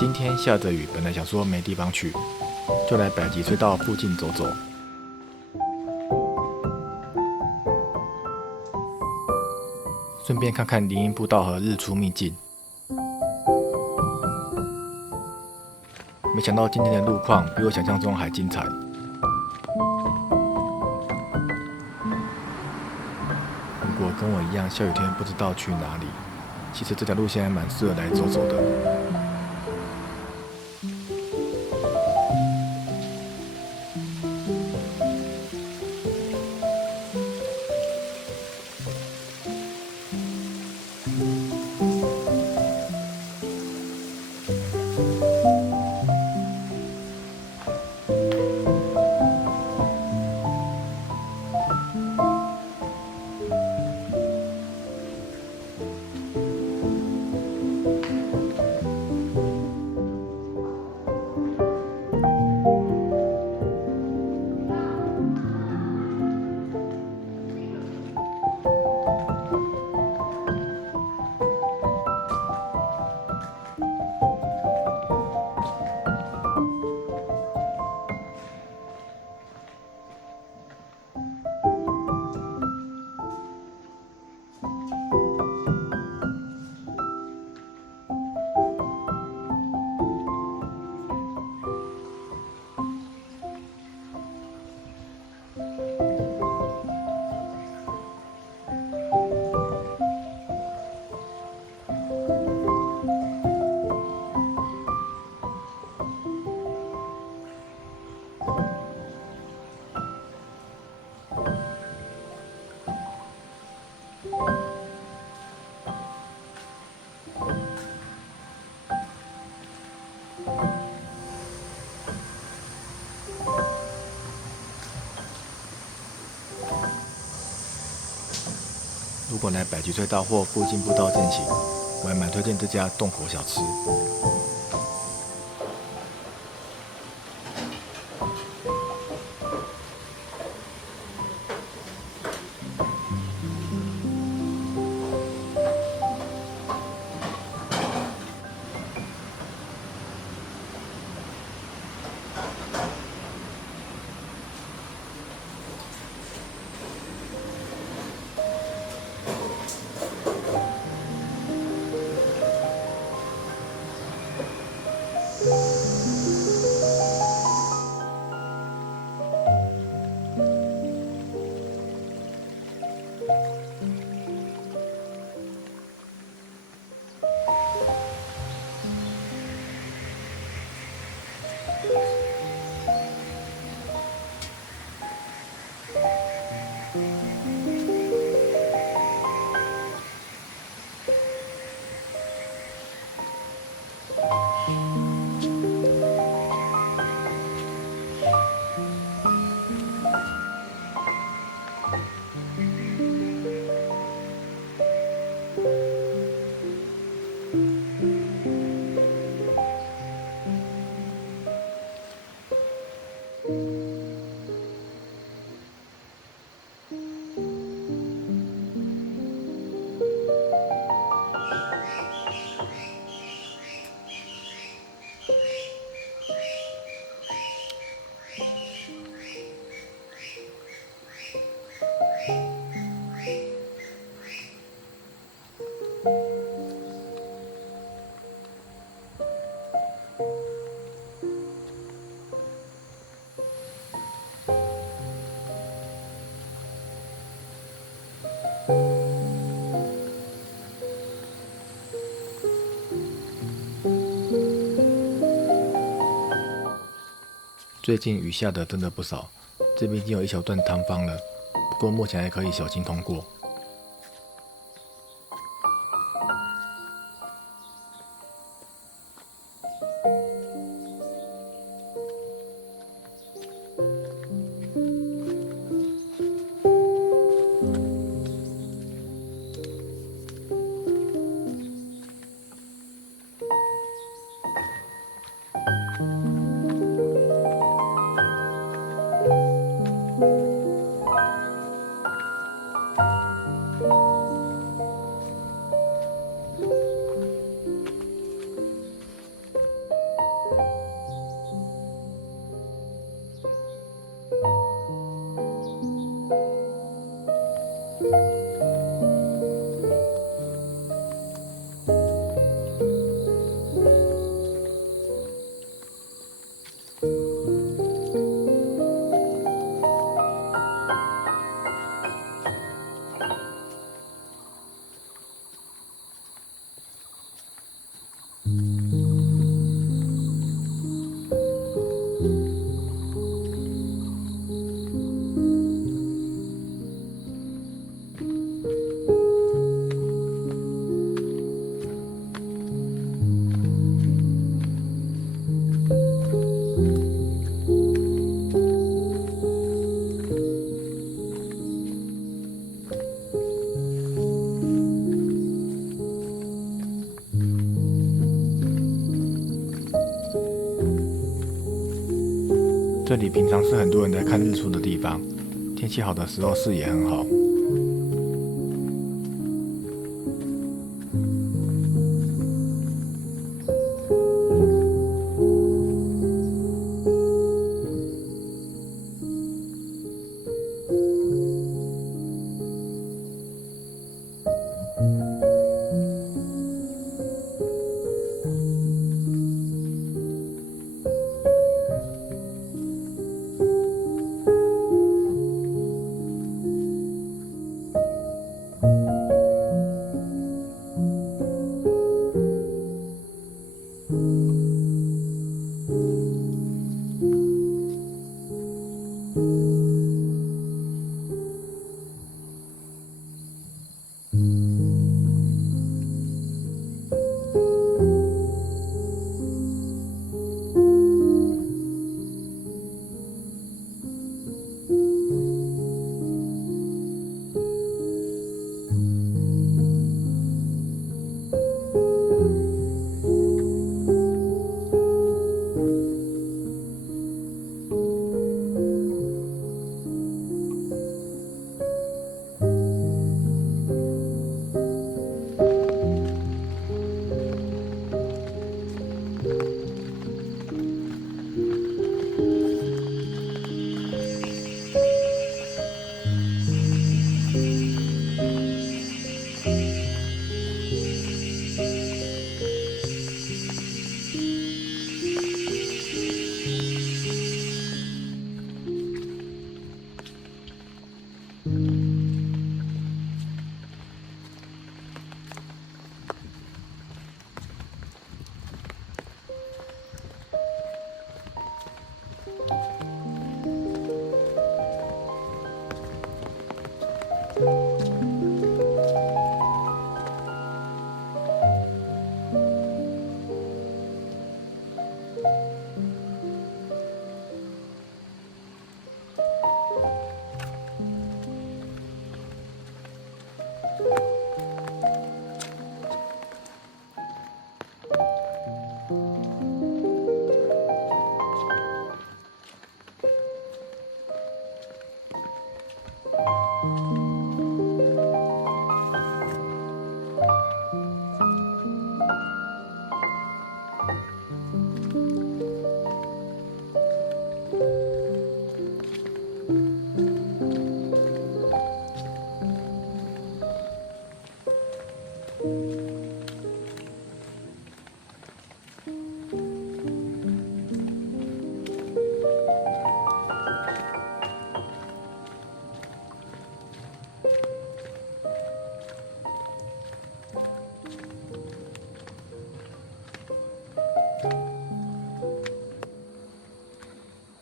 今天下着雨，本来想说没地方去，就来百吉隧道附近走走，顺便看看林荫步道和日出秘境。没想到今天的路况比我想象中还精彩。如果跟我一样下雨天不知道去哪里，其实这条路线还蛮适合来走走的。如果来百吉隧道或附近步道践行，我还蛮推荐这家洞口小吃。最近雨下的真的不少，这边已经有一小段塌方了，不过目前还可以小心通过。这里平常是很多人来看日出的地方，天气好的时候视野很好。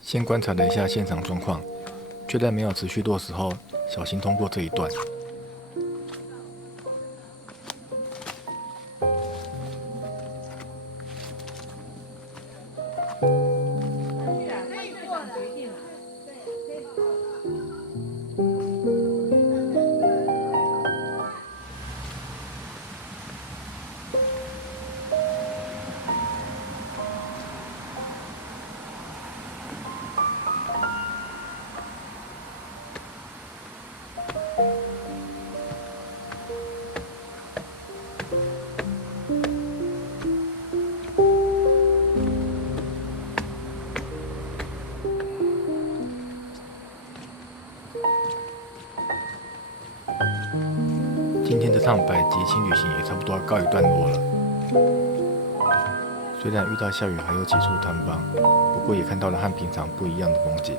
先观察了一下现场状况，确认没有持续落石后，小心通过这一段。今天这趟百集轻旅行也差不多要告一段落了。虽然遇到下雨还有几处摊方，不过也看到了和平常不一样的风景。